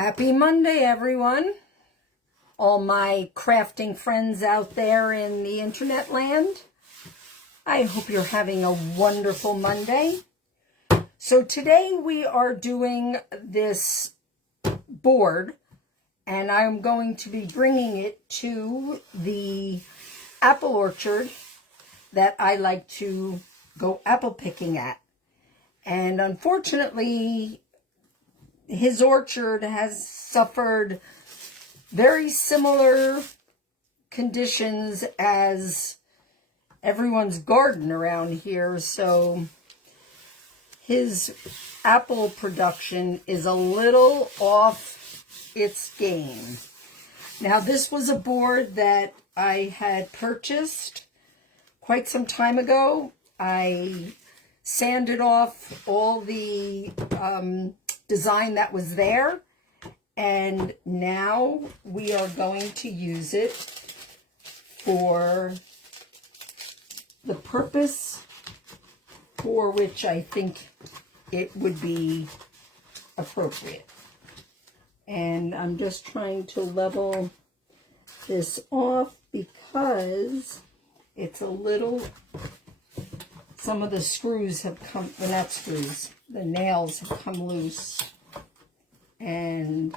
Happy Monday, everyone. All my crafting friends out there in the internet land. I hope you're having a wonderful Monday. So today we are doing this board, and I'm going to be bringing it to the apple orchard that I like to go apple picking at. And unfortunately, his orchard has suffered very similar conditions as everyone's garden around here. So his apple production is a little off its game. Now, this was a board that I had purchased quite some time ago. I sanded off all the design that was there, and now we are going to use it for the purpose for which I think it would be appropriate. And I'm just trying to level this off because it's a little, some of the screws have come, well, not screws, the nails have come loose. And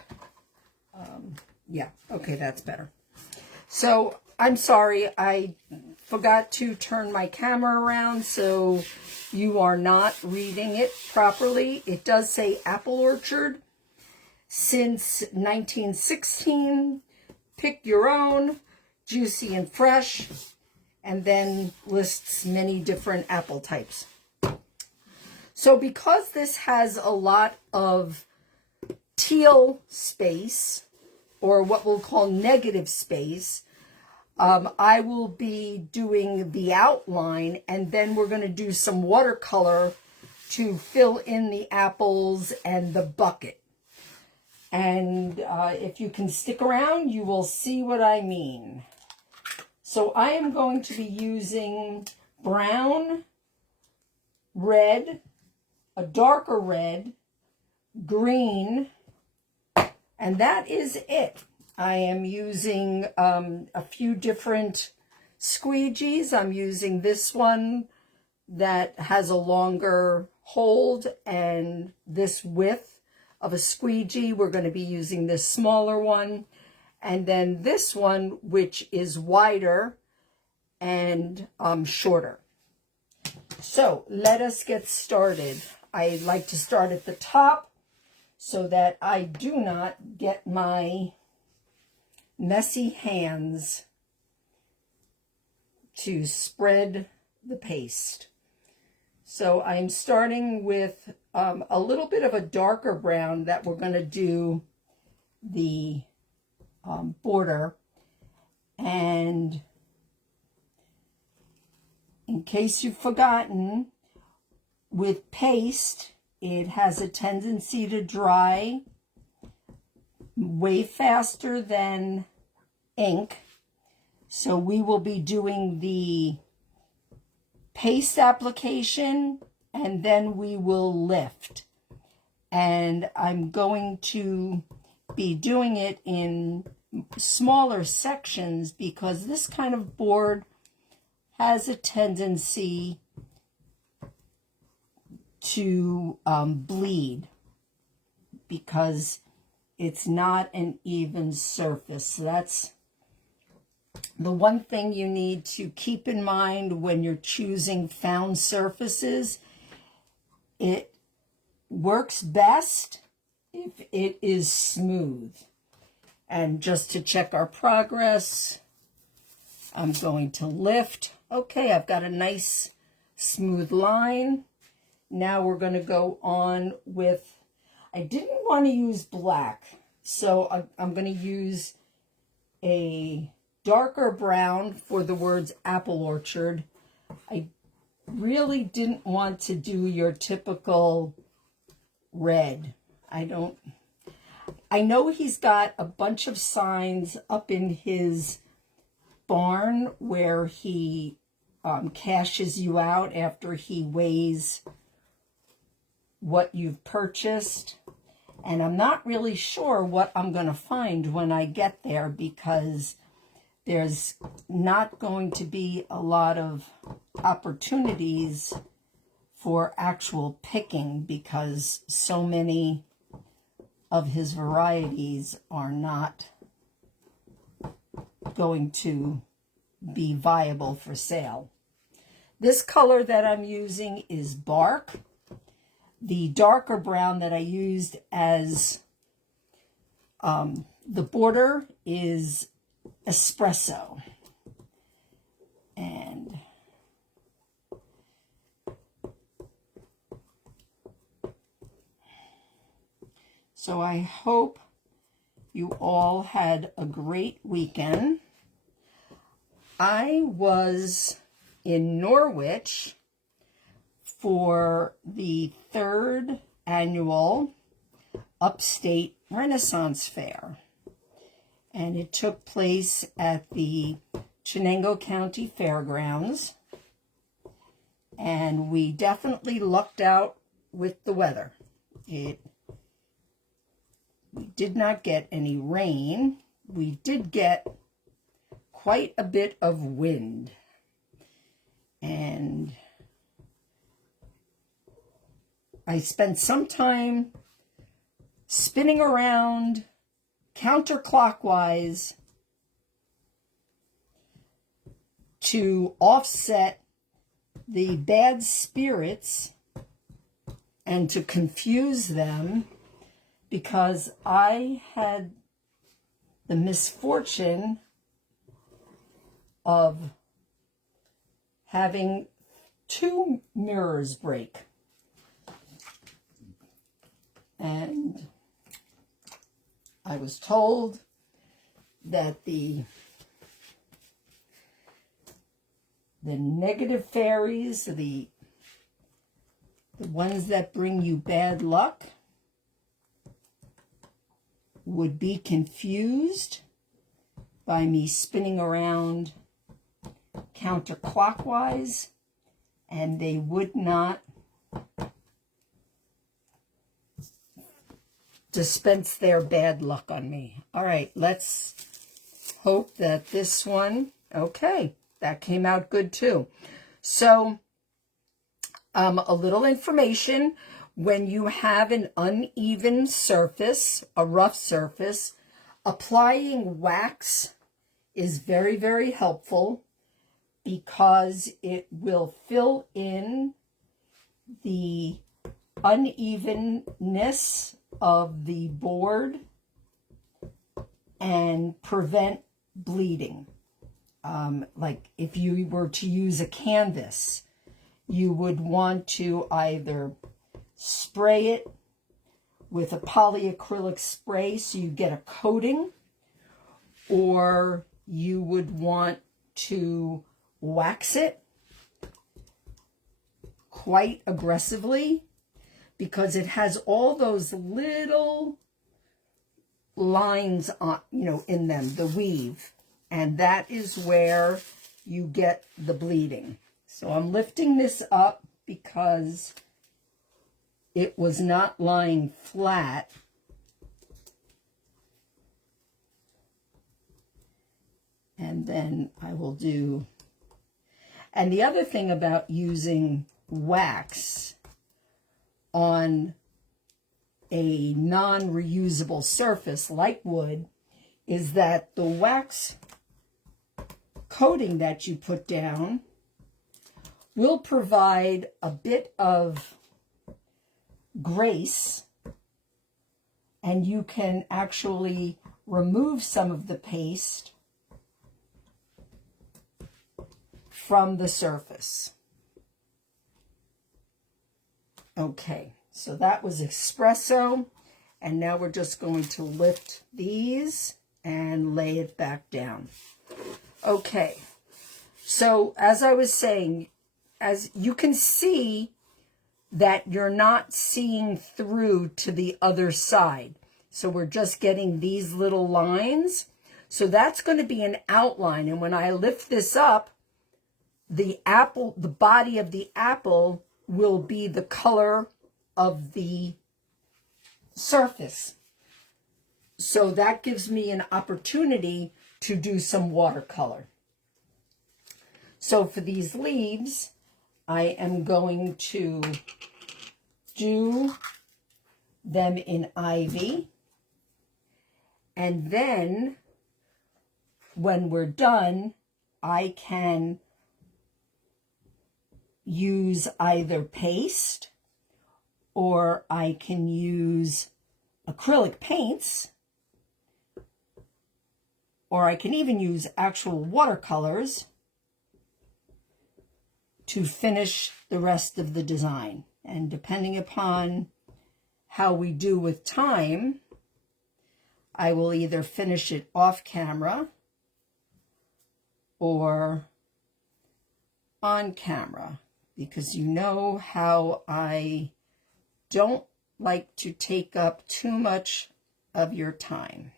yeah, okay, that's better. So I'm sorry, I forgot to turn my camera around so you are not reading it properly. It does say apple orchard since 1916. Pick your own, juicy and fresh, and then lists many different apple types. So because this has a lot of teal space, or what we'll call negative space, I will be doing the outline, and then we're going to do some watercolor to fill in the apples and the bucket. And if you can stick around, you will see what I mean. So I am going to be using brown, red, a darker red, green, and that is it. I am using a few different Squeegees. I'm using this one that has a longer hold and this width of a Squeegee. We're going to be using this smaller one. And then this one, which is wider and shorter. So let us get started. I like to start at the top so that I do not get my messy hands to spread the paste. So I'm starting with a little bit of a darker brown that we're going to do the border. And in case you've forgotten, with paste, it has a tendency to dry way faster than ink. So we will be doing the paste application, and then we will lift. And I'm going to be doing it in smaller sections because this kind of board has a tendency to bleed because it's not an even surface. So that's the one thing you need to keep in mind when you're choosing found surfaces. It works best if it is smooth. And just to check our progress, I'm going to lift. Okay, I've got a nice smooth line. Now we're going to go on with, I didn't want to use black, so I'm going to use a darker brown for the words apple orchard. I really didn't want to do your typical red. I know he's got a bunch of signs up in his barn where he cashes you out after he weighs what you've purchased. And I'm not really sure what I'm going to find when I get there, because there's not going to be a lot of opportunities for actual picking, because so many of his varieties are not going to be viable for sale. This color that I'm using is Bark. The darker brown that I used as the border is Espresso. And so I hope you all had a great weekend. I was in Norwich for the 3rd annual Upstate Renaissance Fair, and it took place at the Chenango County Fairgrounds, and we definitely lucked out with the weather. We did not get any rain. We did get quite a bit of wind, and I spent some time spinning around counterclockwise to offset the bad spirits and to confuse them, because I had the misfortune of having 2 mirrors break. And I was told that the negative fairies, the ones that bring you bad luck, would be confused by me spinning around counterclockwise, and they would not dispense their bad luck on me. All right, let's hope that this one, okay, that came out good too. So, a little information: when you have an uneven surface, a rough surface, applying wax is very, very helpful, because it will fill in the unevenness of the board and prevent bleeding. Like if you were to use a canvas, you would want to either spray it with a polyacrylic spray so you get a coating, or you would want to wax it quite aggressively, because it has all those little lines on, in them, the weave, and that is where you get the bleeding. So I'm lifting this up because it was not lying flat. And then I will do, and the other thing about using wax on a non-reusable surface like wood is that the wax coating that you put down will provide a bit of grace, and you can actually remove some of the paste from the surface. Okay, so that was Espresso, and now we're just going to lift these and lay it back down. Okay, so as I was saying, as you can see that you're not seeing through to the other side. So we're just getting these little lines. So that's going to be an outline, and when I lift this up, the apple, the body of the apple will be the color of the surface. So that gives me an opportunity to do some watercolor. So for these leaves, I am going to do them in ivy. And then when we're done, I can use either paste or I can use acrylic paints, or I can even use actual watercolors to finish the rest of the design. And depending upon how we do with time, I will either finish it off camera or on camera, because you know how I don't like to take up too much of your time.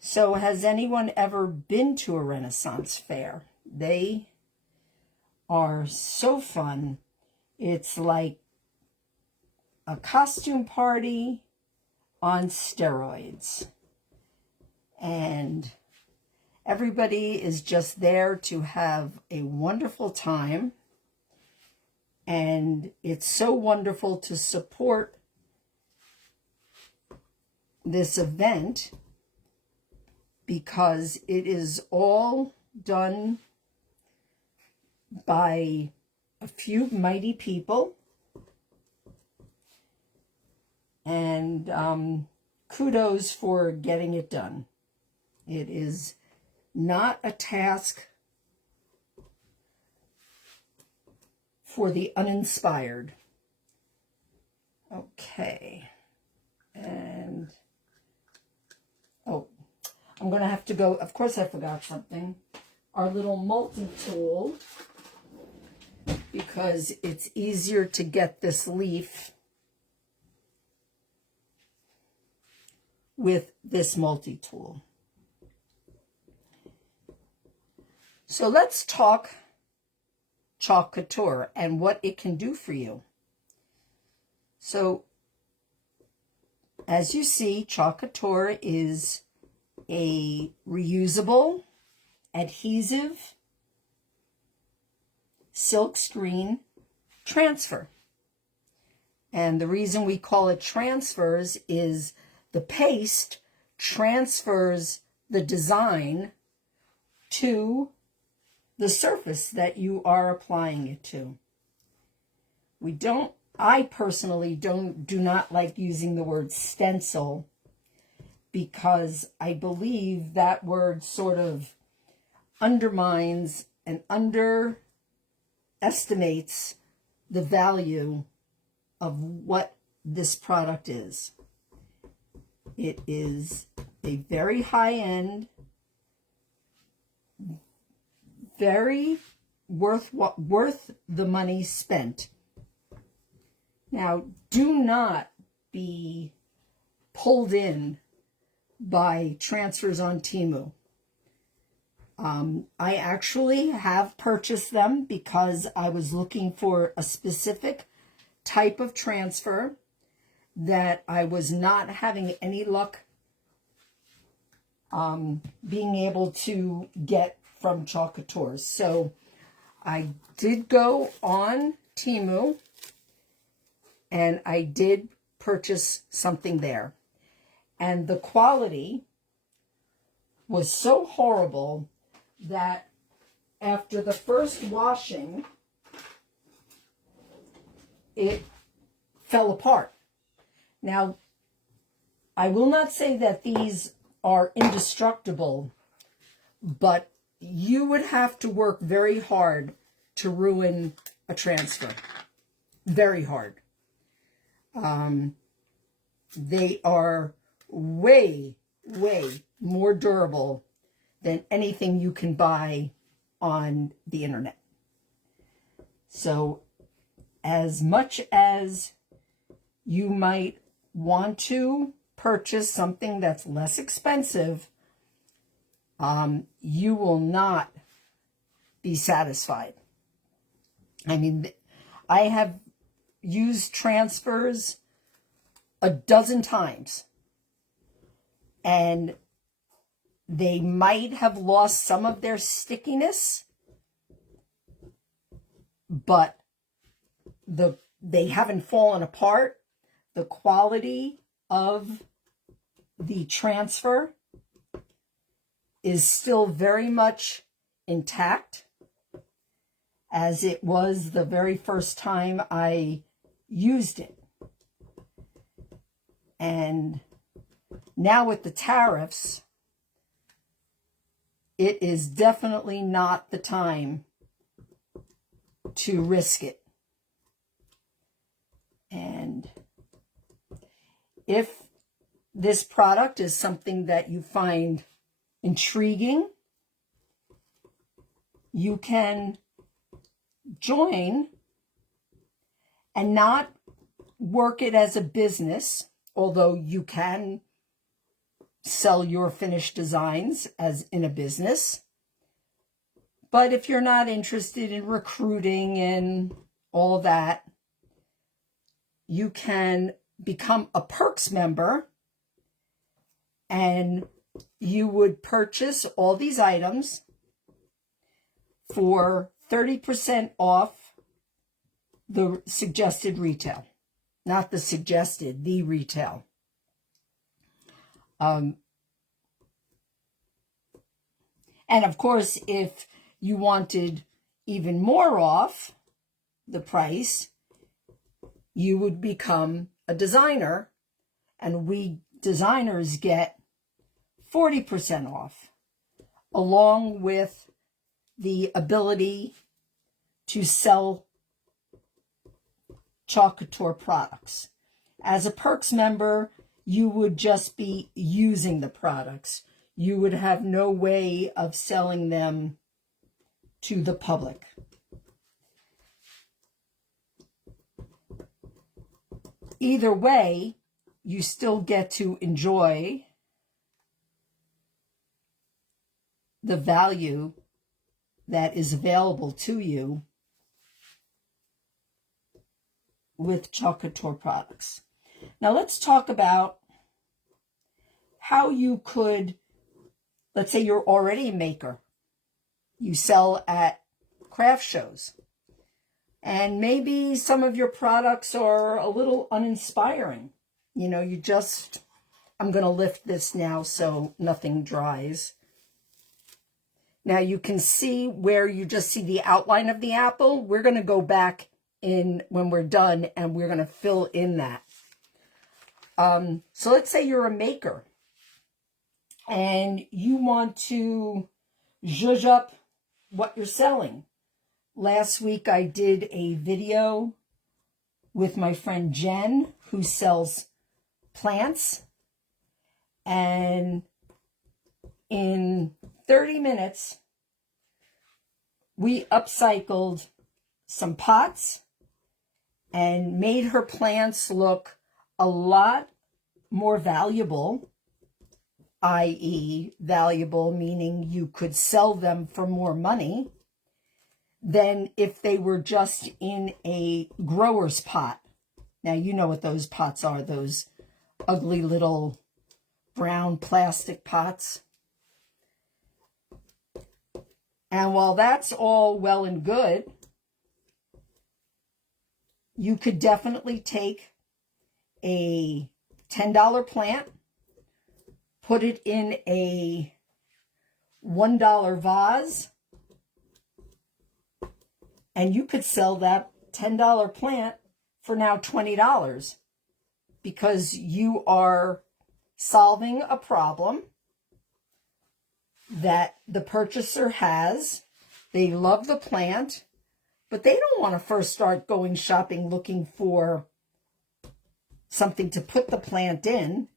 So has anyone ever been to a Renaissance fair? They are so fun. It's like a costume party on steroids. And everybody is just there to have a wonderful time. And it's so wonderful to support this event because it is all done by a few mighty people. And kudos for getting it done. It is not a task for the uninspired. Okay. And, oh, I'm going to have to go. Of course, I forgot something. Our little multi-tool, because it's easier to get this leaf with this multi-tool. So let's talk Chalk Couture and what it can do for you. So as you see, Chalk Couture is a reusable, adhesive, silk screen transfer. And the reason we call it transfers is the paste transfers the design to the surface that you are applying it to. I personally do not like using the word stencil, because I believe that word sort of undermines and underestimates the value of what this product is. It is a very high-end, very worth the money spent. Now, do not be pulled in by transfers on Temu. I actually have purchased them because I was looking for a specific type of transfer that I was not having any luck being able to get from Chalk Couture. So I did go on Temu and I did purchase something there. And the quality was so horrible that after the first washing, it fell apart. Now, I will not say that these are indestructible, but you would have to work very hard to ruin a transfer. Very hard. They are way, way more durable than anything you can buy on the internet. So as much as you might want to purchase something that's less expensive, you will not be satisfied. I mean, I have used transfers a dozen times, and they might have lost some of their stickiness, but they haven't fallen apart. The quality of the transfer is still very much intact, as it was the very first time I used it. And now with the tariffs, it is definitely not the time to risk it. And if this product is something that you find intriguing, you can join and not work it as a business, although you can sell your finished designs as in a business. But if you're not interested in recruiting and all that, you can become a Perks member, and you would purchase all these items for 30% off the suggested retail. Not the suggested, the retail. And of course, if you wanted even more off the price, you would become a designer, and we designers get 40% off, along with the ability to sell Couture products. As a Perks member, you would just be using the products. You would have no way of selling them to the public. Either way, you still get to enjoy the value that is available to you with Couture products. Now let's talk about how you could, let's say you're already a maker. You sell at craft shows, and maybe some of your products are a little uninspiring. You know, I'm going to lift this now so nothing dries. Now you can see where you just see the outline of the apple. We're going to go back in when we're done, and we're going to fill in that. So let's say you're a maker and you want to zhuzh up what you're selling. Last week I did a video with my friend Jen, who sells plants, and in 30 minutes we upcycled some pots and made her plants look a lot more valuable, i.e. valuable meaning you could sell them for more money than if they were just in a grower's pot. Now, you know what those pots are, those ugly little brown plastic pots. And while that's all well and good, you could definitely take a $10 plant, put it in a $1 vase, and you could sell that $10 plant for now $20, because you are solving a problem that the purchaser has. They love the plant, but they don't want to first start going shopping looking for something to put the plant in.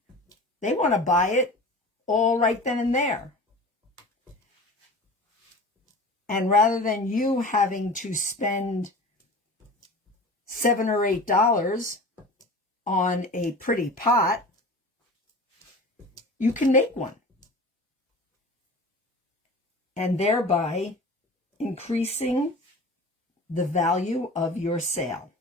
They want to buy it all right then and there. And rather than you having to spend $7 or $8 on a pretty pot, you can make one, and thereby increasing the value of your sale.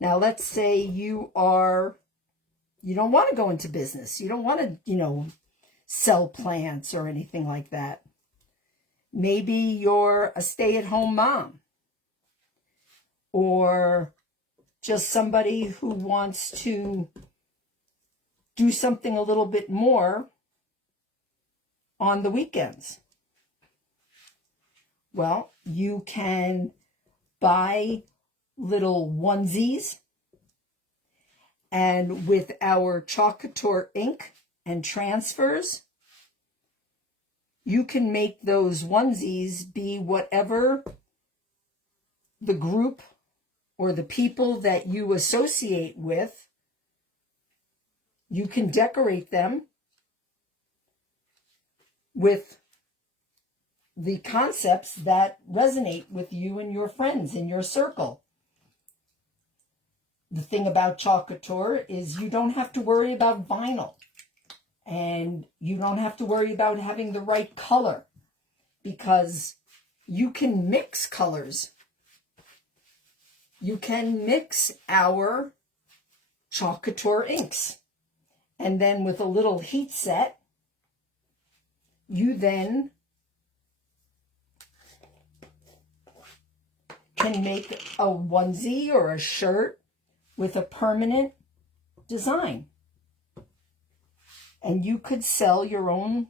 Now, let's say you don't want to go into business. You don't want to, sell plants or anything like that. Maybe you're a stay-at-home mom, or just somebody who wants to do something a little bit more on the weekends. Well, you can buy little onesies, and with our Couture ink and transfers, you can make those onesies be whatever the group or the people that you associate with. You can decorate them with the concepts that resonate with you and your friends in your circle. The thing about Couture is you don't have to worry about vinyl, and you don't have to worry about having the right color, because you can mix colors. You can mix our Couture inks, and then with a little heat set, you then can make a onesie or a shirt with a permanent design. And you could sell your own,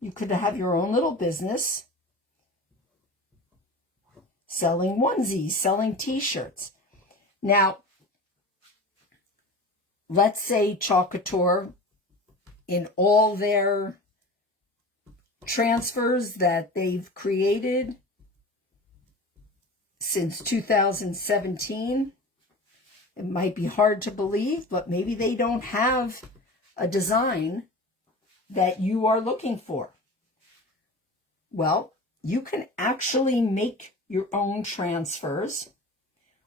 you could have your own little business selling onesies, selling t-shirts. Now, let's say Couture, in all their transfers that they've created since 2017, it might be hard to believe, but maybe they don't have a design that you are looking for. Well, you can actually make your own transfers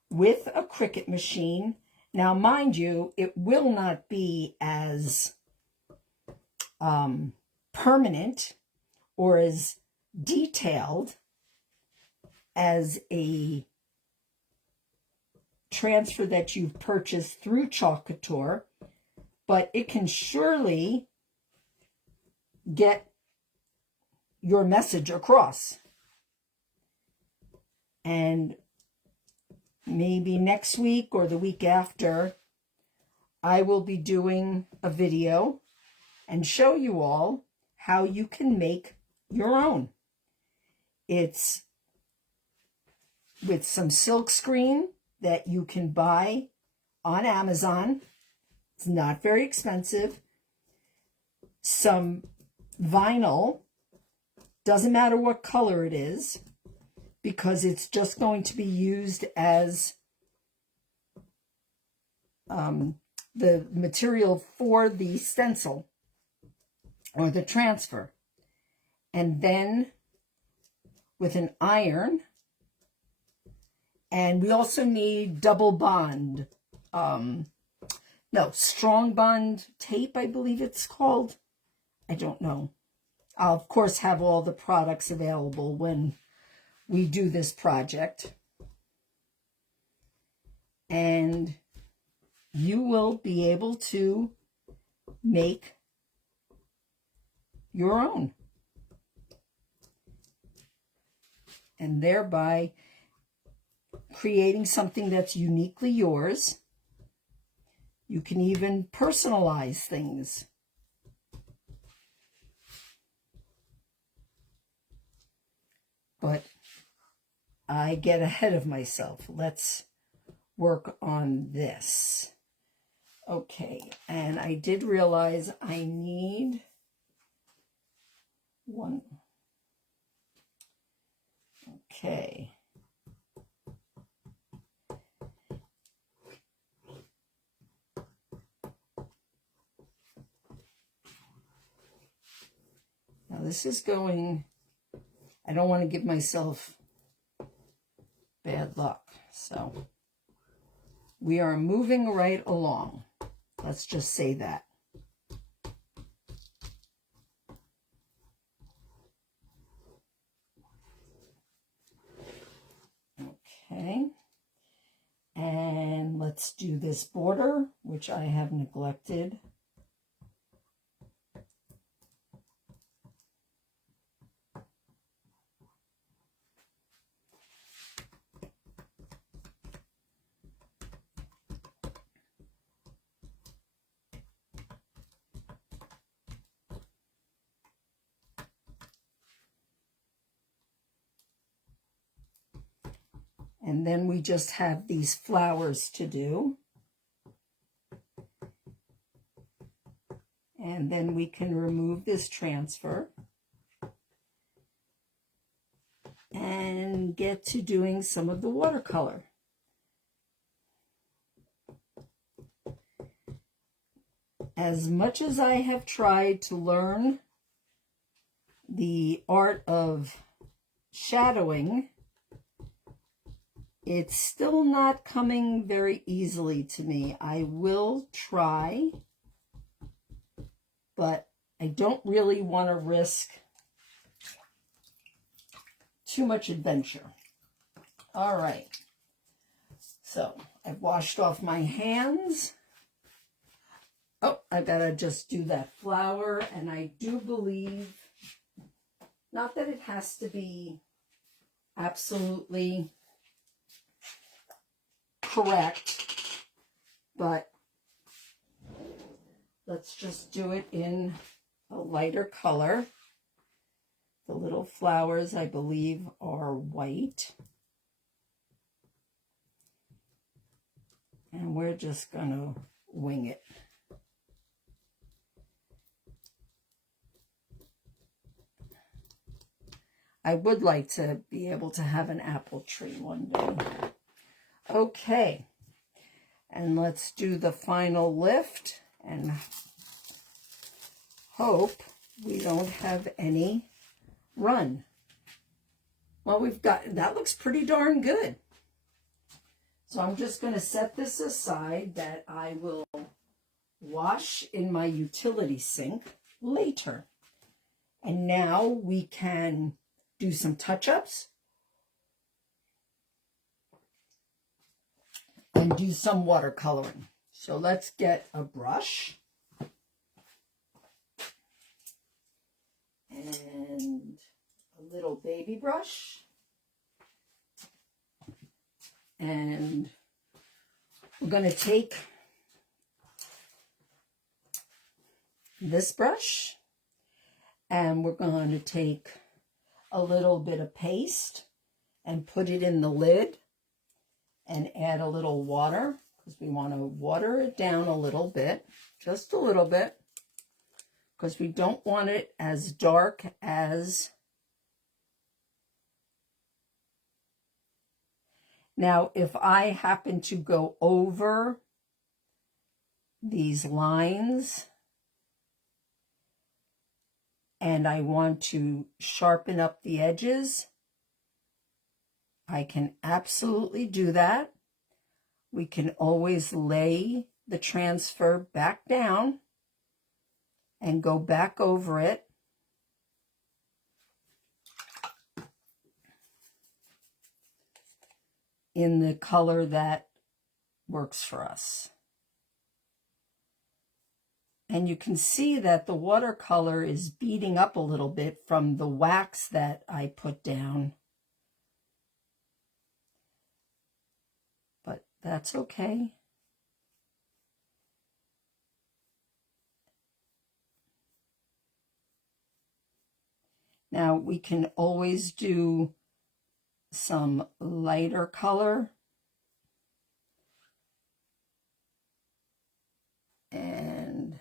with a Cricut machine. Now, mind you, it will not be as permanent or as detailed as a transfer that you've purchased through Couture, but it can surely get your message across. And maybe next week or the week after, I will be doing a video and show you all how you can make your own. It's with some silk screen that you can buy on Amazon. It's not very expensive. Some vinyl, doesn't matter what color it is, because it's just going to be used as the material for the stencil or the transfer. And then with an iron, and we also need double bond, strong bond tape, I believe it's called. I don't know. I'll, of course, have all the products available when we do this project. And you will be able to make your own. And thereby creating something that's uniquely yours. You can even personalize things. But I get ahead of myself. Let's work on this. Okay, and I did realize I need one. Okay. Now this is going, I don't want to give myself bad luck, so we are moving right along. Let's just say that. Okay. And let's let's do this border, which I have neglected. And then we just have these flowers to do. And then we can remove this transfer and get to doing some of the watercolor. As much as I have tried to learn the art of shadowing, it's still not coming very easily to me. I will try, but I don't really want to risk too much adventure. All right. So I've washed off my hands. Oh, I gotta just do that flower, and I do believe, not that it has to be absolutely correct, but let's just do it in a lighter color. The little flowers, I believe, are white. And we're just gonna wing it. I would like to be able to have an apple tree one day. Okay, and let's do the final lift and hope we don't have any run. Well, we've got, that looks pretty darn good. So I'm just going to set this aside that I will wash in my utility sink later. And now we can do some touch-ups and do some watercoloring. So let's get a brush and a little baby brush, and we're going to take this brush and we're going to take a little bit of paste and put it in the lid and add a little water, because we want to water it down a little bit, just a little bit, because we don't want it as dark as... Now, if I happen to go over these lines and I want to sharpen up the edges, I can absolutely do that. We can always lay the transfer back down and go back over it. In the color that works for us. And you can see that the watercolor is beading up a little bit from the wax that I put down. But that's okay. Now we can always do some lighter color and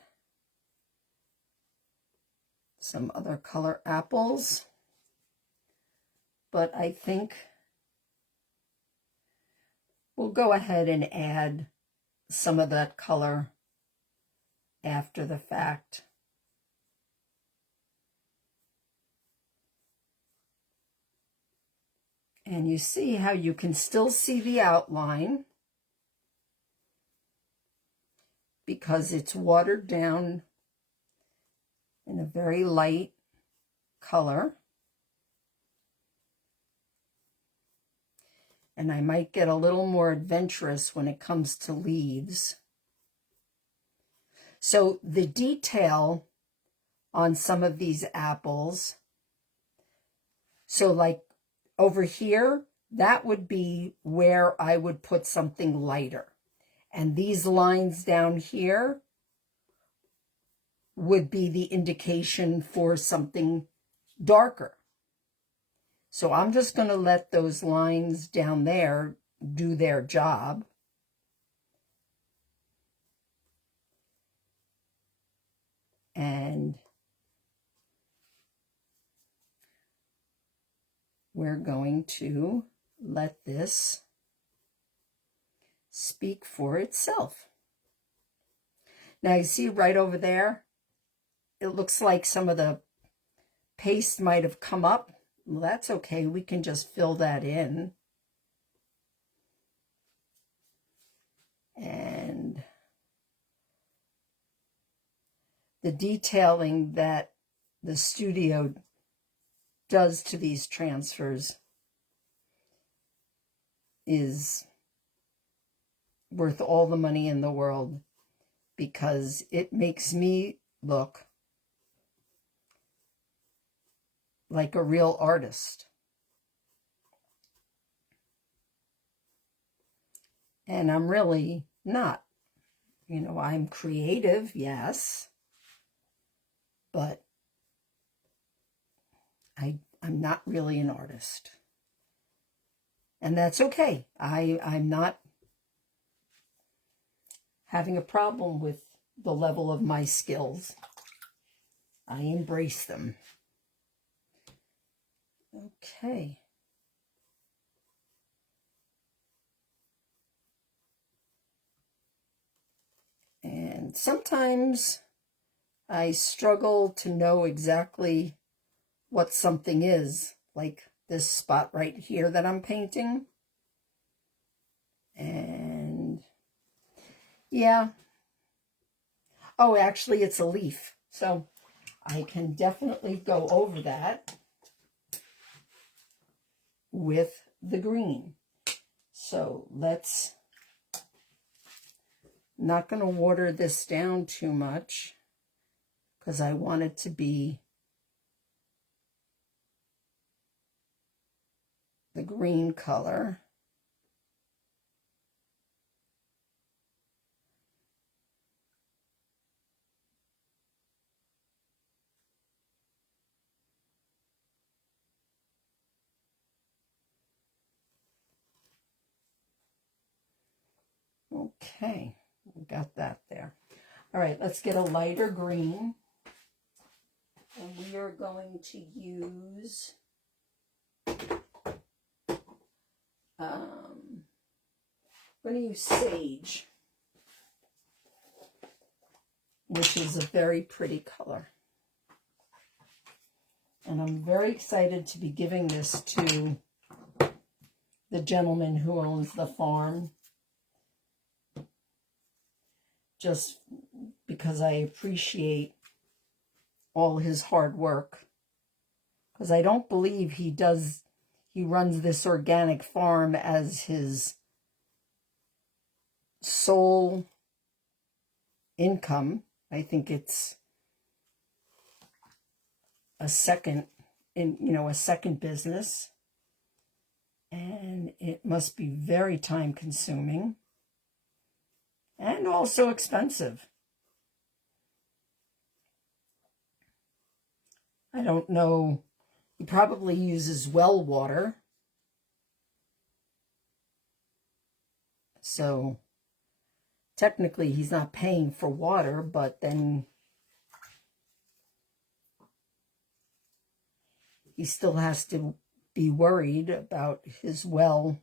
some other color apples, but I think we'll go ahead and add some of that color after the fact. And you see how you can still see the outline because it's watered down in a very light color. And I might get a little more adventurous when it comes to leaves. So the detail on some of these apples, so like over here, that would be where I would put something lighter. And these lines down here would be the indication for something darker. So I'm just going to let those lines down there do their job. And we're going to let this speak for itself. Now you see right over there, it looks like some of the paste might have come up. Well, that's okay. We can just fill that in. And the detailing that the studio does to these transfers is worth all the money in the world, because it makes me look like a real artist. And I'm really not. You know, I'm creative, yes, but I'm not really an artist. And that's okay. I'm not having a problem with the level of my skills. I embrace them. Okay. And sometimes I struggle to know exactly what something is, like this spot right here that I'm painting. And yeah. Oh, actually it's a leaf. So I can definitely go over that with the green. So let's, not going to water this down too much because I want it to be the green color. Okay, we got that there. All right, let's get a lighter green. And we are going to use I'm going to use sage, which is a very pretty color. And I'm very excited to be giving this to the gentleman who owns the farm, just because I appreciate all his hard work. Because I don't believe he runs this organic farm as his sole income. I think it's a second business. And it must be very time consuming and also expensive. I don't know. He probably uses well water. So technically he's not paying for water, but then he still has to be worried about his well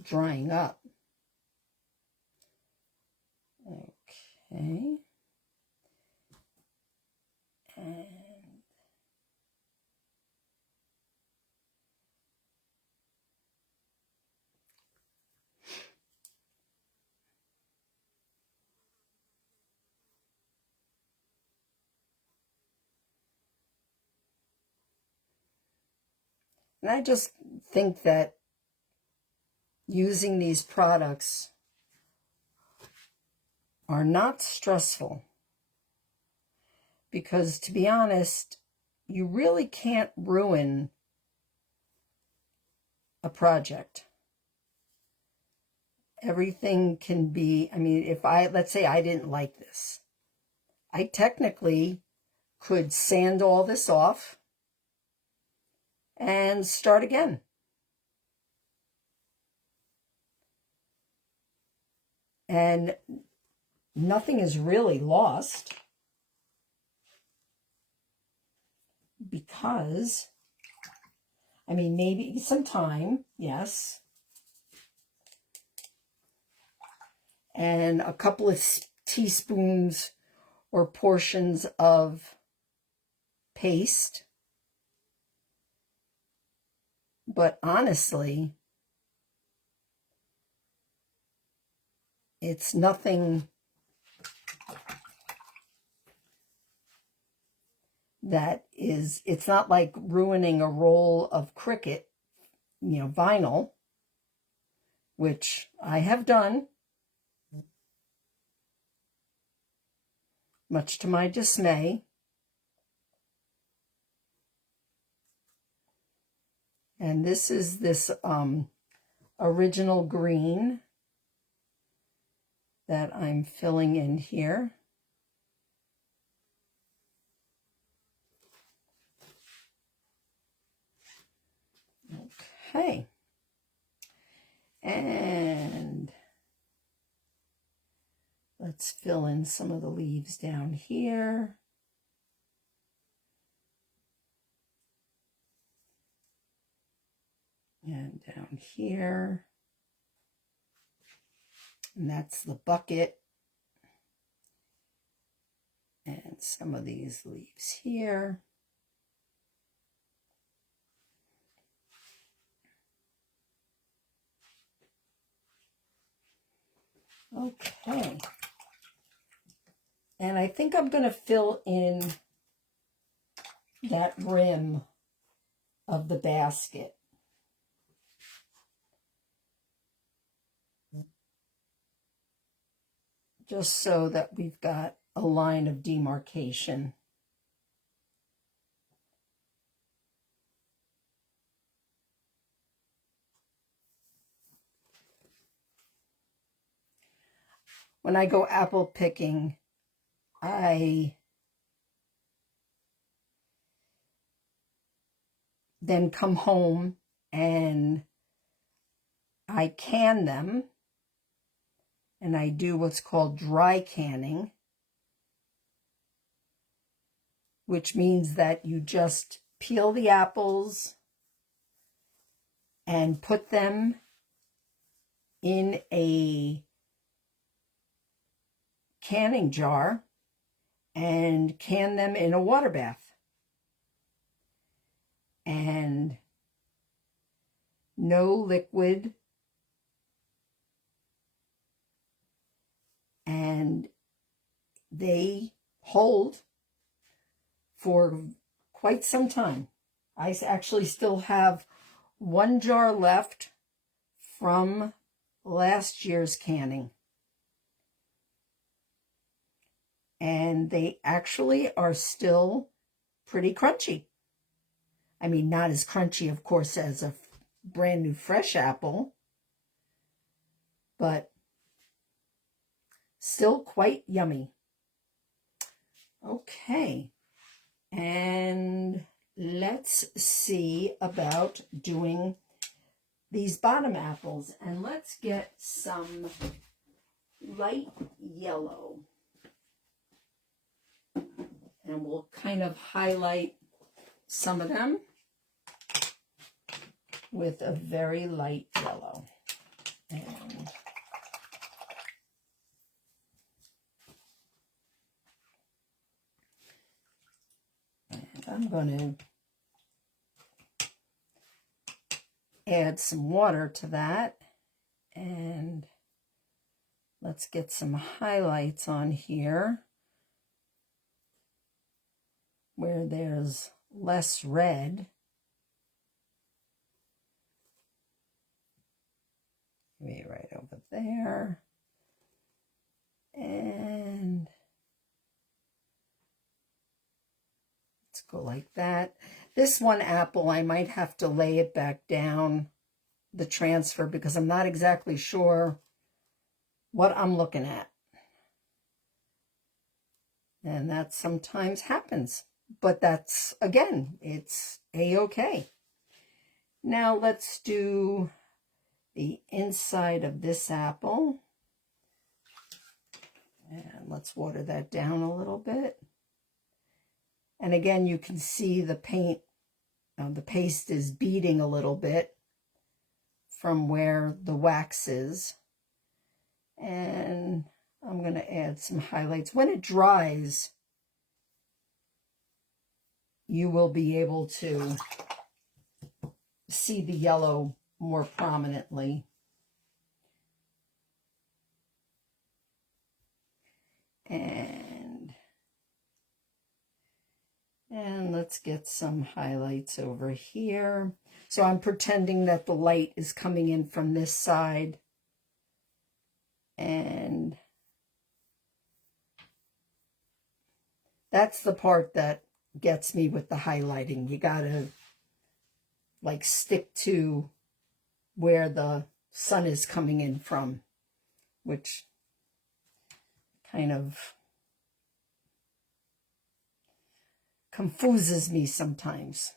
drying up. Okay. And And I just think that using these products are not stressful. Because to be honest, you really can't ruin a project. Everything can be, I mean, let's say I didn't like this, I technically could sand all this off and start again. And nothing is really lost, because, I mean, maybe some time, yes, and a couple of teaspoons or portions of paste. But honestly, it's nothing that is, it's not like ruining a roll of Cricut, vinyl, which I have done, much to my dismay. And this is this original green that I'm filling in here. Okay. And let's fill in some of the leaves down here. And down here. And that's the bucket. And some of these leaves here. Okay. And I think I'm going to fill in that rim of the basket. Just so that we've got a line of demarcation. When I go apple picking, I then come home and I can them, and I do what's called dry canning, which means that you just peel the apples and put them in a canning jar and can them in a water bath. And no liquid, and they hold for quite some time. I actually still have one jar left from last year's canning. And they actually are still pretty crunchy. I mean, not as crunchy, of course, as a brand new fresh apple, but still quite yummy. Okay, and let's see about doing these bottom apples. And let's get some light yellow. And we'll kind of highlight some of them with a very light yellow. And I'm going to add some water to that. And let's get some highlights on here where there's less red. maybe right over there. And let's go like that. This one apple, I might have to lay it back down, the transfer, because I'm not exactly sure what I'm looking at. And that sometimes happens. But that's, again, it's a-okay. Now let's do the inside of this apple. And let's water that down a little bit. And again, you can see the paint, the paste is beading a little bit from where the wax is. And I'm going to add some highlights. When it dries, you will be able to see the yellow more prominently. And let's get some highlights over here. So I'm pretending that the light is coming in from this side. And that's the part that gets me with the highlighting. You gotta like stick to where the sun is coming in from, which kind of confuses me sometimes.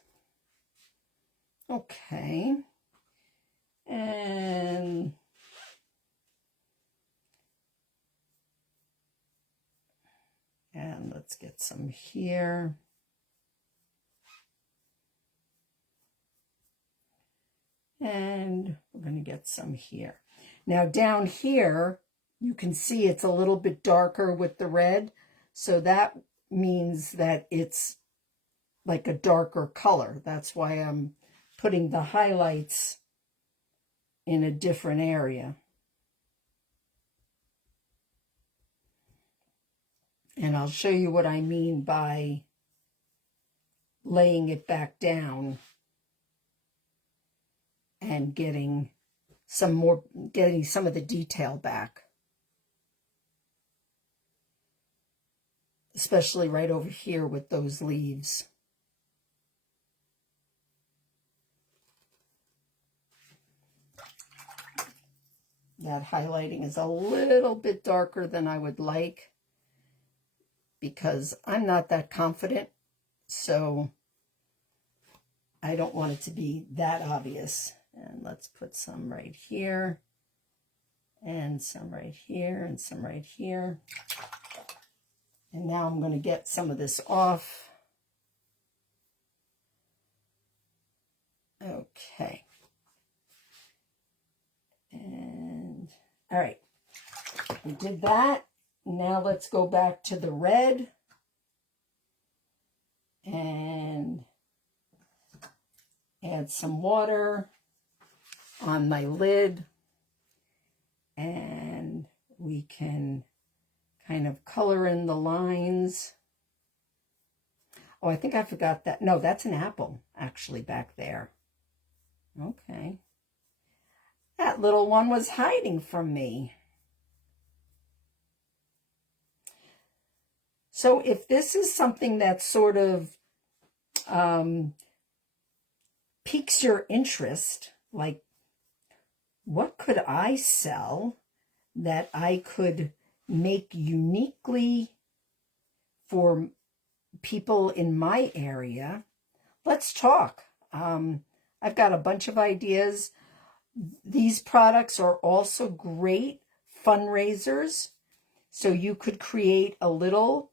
Okay. And let's get some here. And we're going to get some here. Now down here, you can see it's a little bit darker with the red. So that means that it's like a darker color. That's why I'm putting the highlights in a different area. And I'll show you what I mean by laying it back down and getting some of the detail back. Especially right over here with those leaves. That highlighting is a little bit darker than I would like because I'm not that confident, so I don't want it to be that obvious. And let's put some right here, and some right here, and some right here. And now I'm going to get some of this off. Okay. And all right, we did that. Now let's go back to the red and add some water on my lid, and we can kind of color in the lines. Oh, I think I forgot that. No, that's an apple actually back there. Okay. That little one was hiding from me. So if this is something that sort of piques your interest, like what could I sell that I could make uniquely for people in my area, let's talk. I've got a bunch of ideas. These products are also great fundraisers. So you could create a little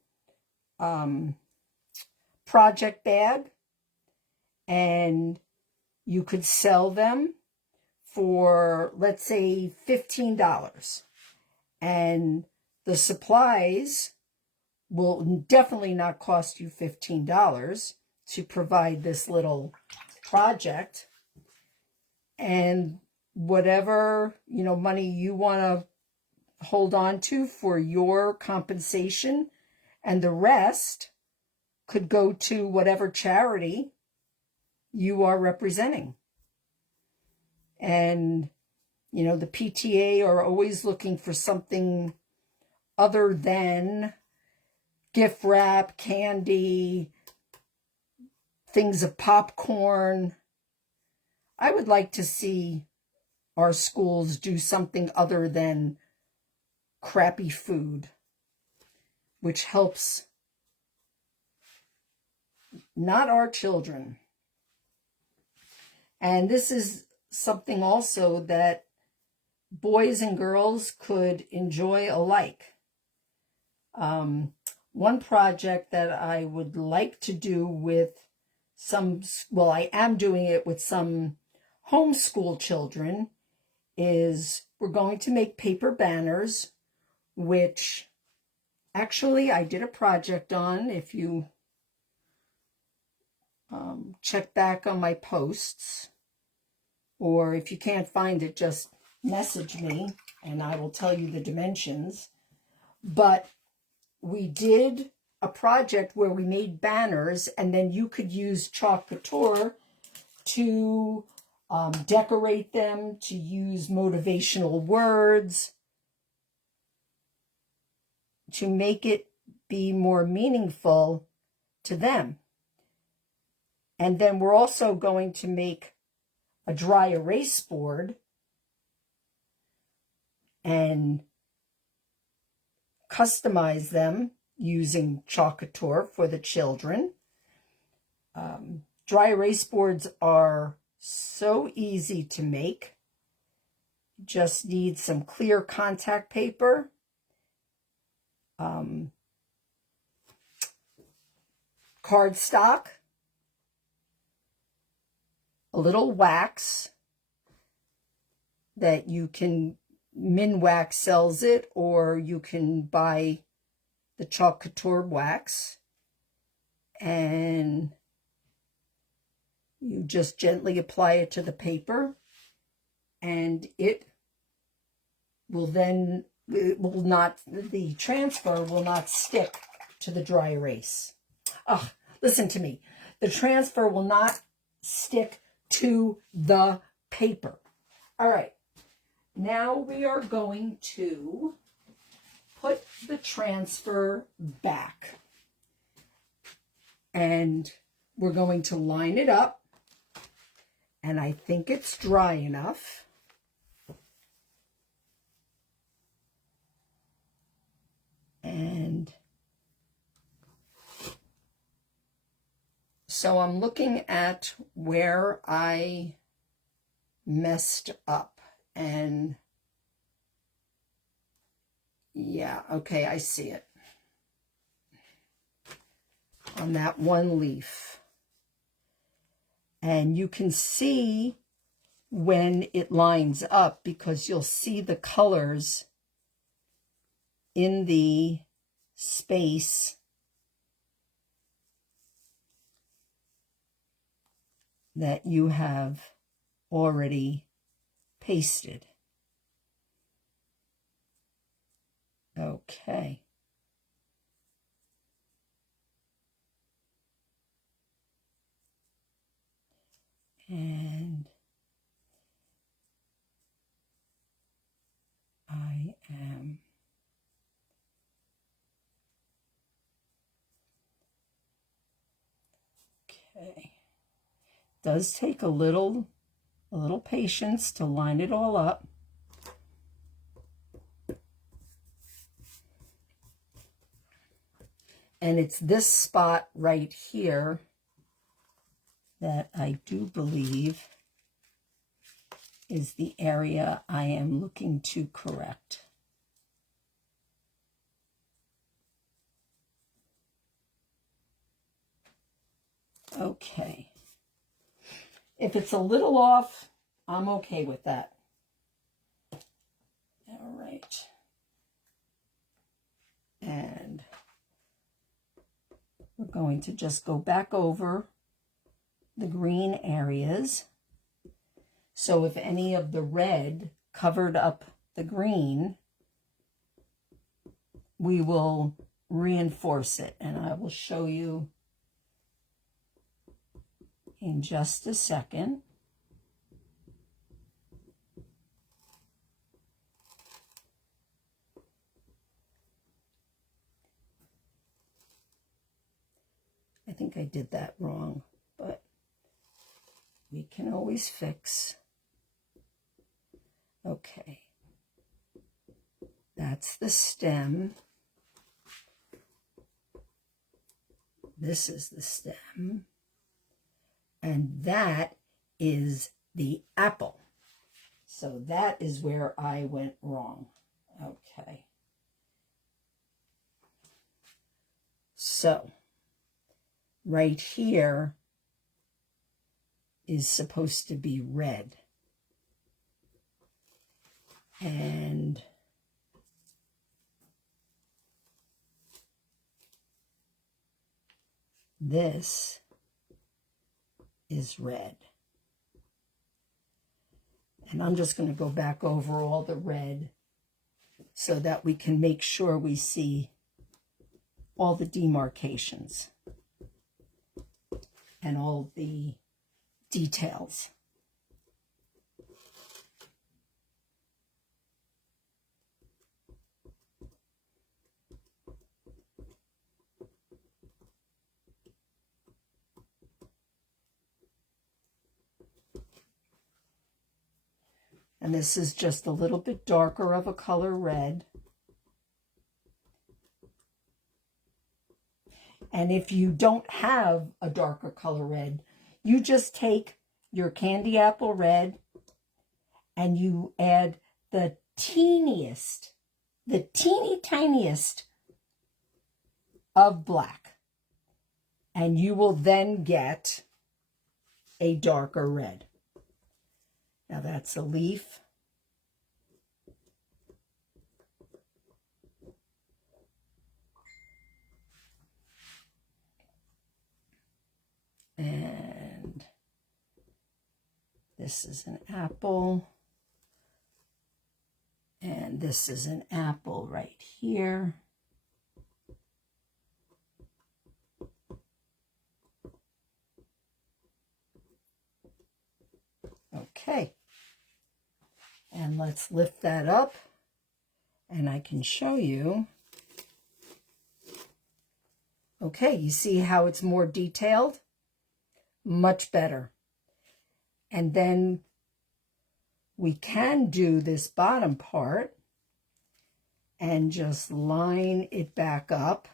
project bag and you could sell them for, let's say, $15. And the supplies will definitely not cost you $15 to provide this little project. And whatever, money you want to hold on to for your compensation, and the rest could go to whatever charity you are representing. And, You know, the PTA are always looking for something other than gift wrap, candy, things of popcorn. I would like to see our schools do something other than crappy food, which helps not our children. And this is something also that boys and girls could enjoy alike. One project that I would like to do with some, well, I am doing it with some homeschool children, is we're going to make paper banners, which actually I did a project on. If you check back on my posts, or if you can't find it, just message me and I will tell you the dimensions. But we did a project where we made banners, and then you could use chalk couture to decorate them, to use motivational words, to make it be more meaningful to them. And then we're also going to make a dry erase board and customize them using chalk couture for the children. Dry erase boards are so easy to make. Just need some clear contact paper, cardstock, a little wax that you can, Minwax sells it, or you can buy the chalk couture wax, and you just gently apply it to the paper, and it will then, the transfer will not stick to the dry erase. Oh, listen to me. The transfer will not stick to the paper. All right. Now we are going to put the transfer back. And we're going to line it up. And I think it's dry enough. And so I'm looking at where I messed up, and yeah, okay, I see it on that one leaf. And you can see when it lines up, because you'll see the colors in the space that you have already pasted. Okay. And I am okay. Does take a little patience to line it all up. And it's this spot right here that I do believe is the area I am looking to correct. Okay. If it's a little off, I'm okay with that. All right. And we're going to just go back over the green areas. So if any of the red covered up the green, we will reinforce it. And I will show you in just a second. think I did that wrong, but we can always fix. Okay. That's the stem. This is the stem. And that is the apple. So that is where I went wrong. Okay. So right here is supposed to be red. And this is red. And I'm just going to go back over all the red so that we can make sure we see all the demarcations and all the details. And this is just a little bit darker of a color red. And if you don't have a darker color red, you just take your candy apple red and you add the teeniest, the teeny tiniest of black. And you will then get a darker red. Now that's a leaf. And this is an apple. And this is an apple right here. Okay. And let's lift that up and I can show you. Okay, you see how it's more detailed? Much better. And then we can do this bottom part and just line it back up.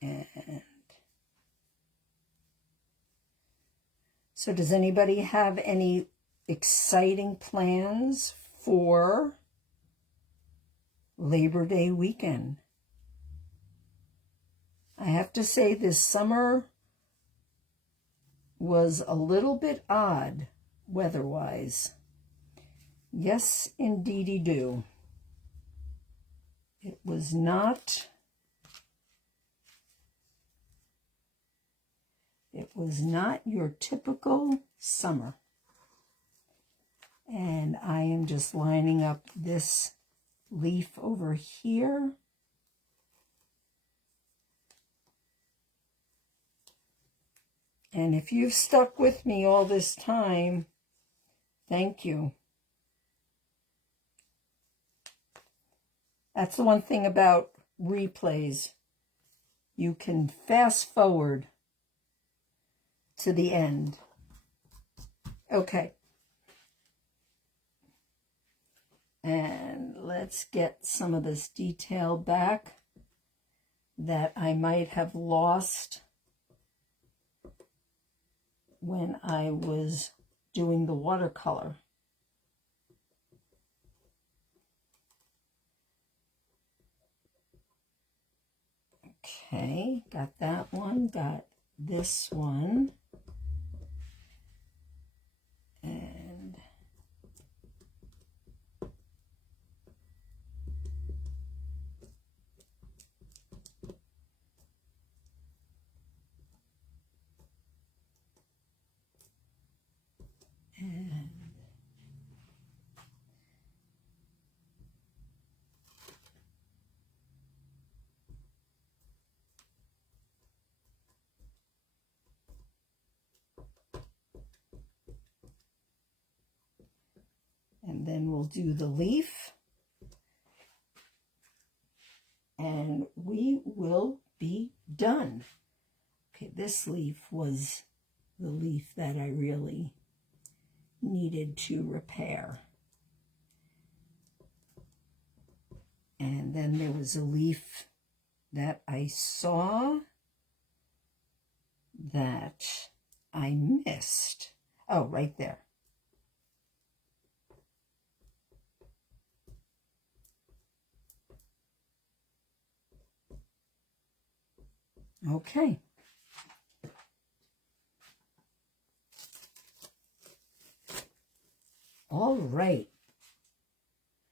And so does anybody have any exciting plans for Labor Day weekend? I have to say this summer was a little bit odd weather-wise. Yes, indeedy do. It was not your typical summer. And I am just lining up this leaf over here. And if you've stuck with me all this time, thank you. That's the one thing about replays. You can fast forward to the end. Okay. And let's get some of this detail back that I might have lost when I was doing the watercolor. Okay, got that one, got this one. And then we'll do the leaf. this leaf was the leaf that I really needed to repair. And then there was a leaf that I saw that I missed. Oh, right there. Okay. All right.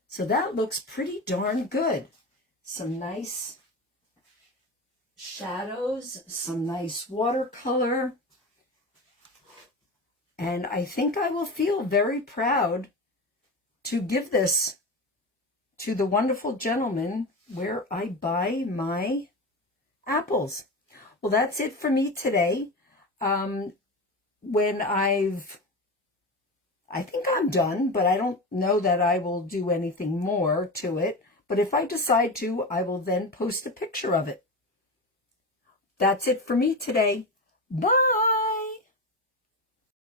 So that looks pretty darn good. Some nice shadows, some nice watercolor. And I think I will feel very proud to give this to the wonderful gentleman where I buy my apples. Well, that's it for me today. I think I'm done, but I don't know that I will do anything more to it. But if I decide to, I will then post a picture of it. That's it for me today. Bye!